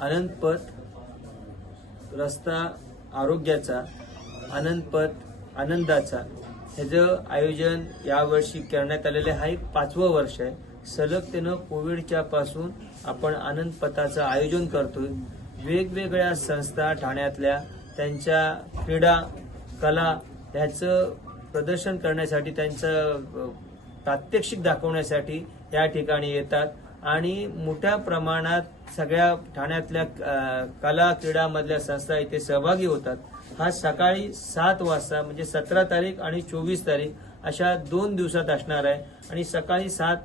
अनंतपथ रस्ता आरोग्याचा, अनंतपथ आनंदाचा ह्याचं आयोजन यावर्षी करण्यात आलेले आहे. 5वं वर्ष आहे. सलगतेनं कोविडच्या पासून आपण आनंदपथाचं आयोजन करतोय. वेगवेगळ्या संस्था ठाण्यातल्या त्यांच्या क्रीडा कला ह्याचं प्रदर्शन करण्यासाठी, त्यांचं प्रात्यक्षिक दाखवण्यासाठी या ठिकाणी येतात आणि मोठ्या प्रमाणात सगळ्या ठाण्यातल्या कला क्रीडामधल्या संस्था इथे सहभागी होतात. हा सकाळी 7 वाजता म्हणजे 17 तारीख आणि 24 तारीख अशा 2 दिवसात असणार आहे आणि सकाळी 7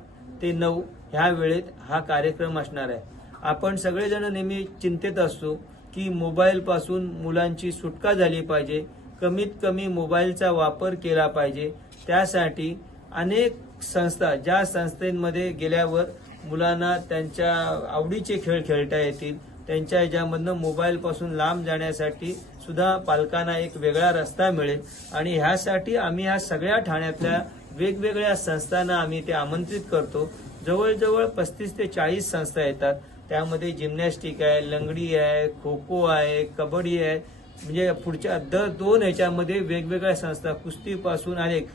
ते 9 ह्या वेळेत हा कार्यक्रम असणार आहे. आपण सगळेजण नेहमी चिंतेत असतो की मोबाईल पासून मुलांची सुटका झाली पाहिजे, कमीत कमी मोबाईलचा वापर केला पाहिजे. त्यासाठी अनेक संस्था, ज्या संस्थेमध्ये गेल्यावर मुलांना त्यांच्या आवडीचे खेळ खेळता येतील, त्यांच्या ह्याच्यामधनं मोबाईलपासून लांब जाण्यासाठी सुद्धा पालकांना एक वेगळा रस्ता मिळेल आणि ह्यासाठी आम्ही ह्या सगळ्या ठाण्यातल्या वेगवेगळ्या संस्थांना आम्ही ते आमंत्रित करतो. जवळजवळ 35 ते 40 संस्था येतात. त्यामध्ये जिम्नॅस्टिक आहे, लंगडी आहे, खो खो आहे, कबड्डी आहे. म्हणजे पुढच्या दर 2 ह्याच्यामध्ये वेगवेगळ्या संस्था, कुस्तीपासून अनेक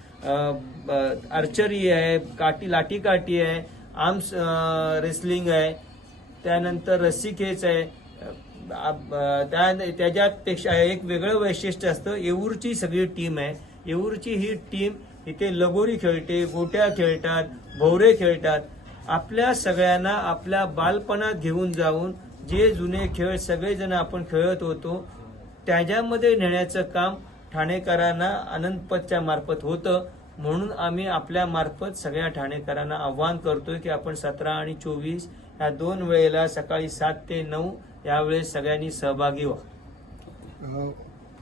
आर्चरी आहे, लाठीकाठी आहे, आर्म्स रेसलिंग आहे, त्यानंतर रस्सीखेच आहे. त्याच्यापेक्षा एक वेगळं वैशिष्ट्य असतं, येऊरची सगळी टीम आहे. येऊरची ही टीम इथे लगोरी खेळते, गोट्या खेळतात, भोवरे खेळतात. आपल्या सगळ्यांना आपल्या बालपणात घेऊन जाऊन जे जुने खेळ सगळेजण आपण खेळत होतो त्याच्यामध्ये नेण्याचं काम ठाणेकरांना अनंतपथच्या मार्फत होतं. म्हणून आम्ही आपल्या मार्फत सगळ्या ठाणेकरांना आव्हान करतोय की आपण 17 आणि 24 या 2 वेळेला सकाळी 7 ते 9 यावेळेस सगळ्यांनी सहभागी व्हा.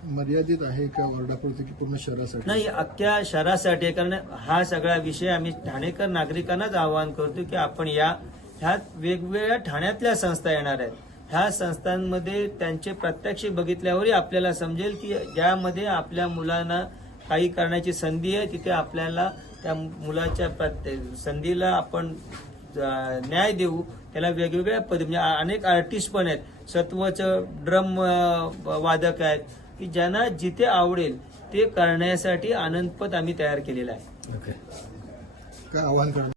मर्यादित आहे का वर्धापुरती की पूर्ण शहरासाठी? नाही, अख्ख्या शहरासाठी. कारण हा सगळा विषय आम्ही ठाणेकर नागरिकांनाच आवाहन करतो की आपण ह्यात वेगवेगळ्या ठाण्यातल्या संस्था येणार आहेत. ह्या संस्थांमध्ये त्यांचे प्रात्यक्षिक बघितल्यावरही आपल्याला समजेल की ज्यामध्ये आपल्या मुलांना काही करण्याची संधी आहे तिथे आपल्याला त्या मुलाच्या संधीला आपण न्याय देऊ. त्याला वेगवेगळ्या म्हणजे अनेक आर्टिस्ट पण आहेत, सत्वचं ड्रम वादक आहेत की ज्यांना जिथे आवडेल ते करण्यासाठी आनंदपथ आम्ही तयार केलेला आहे. काय आवाहन करणार?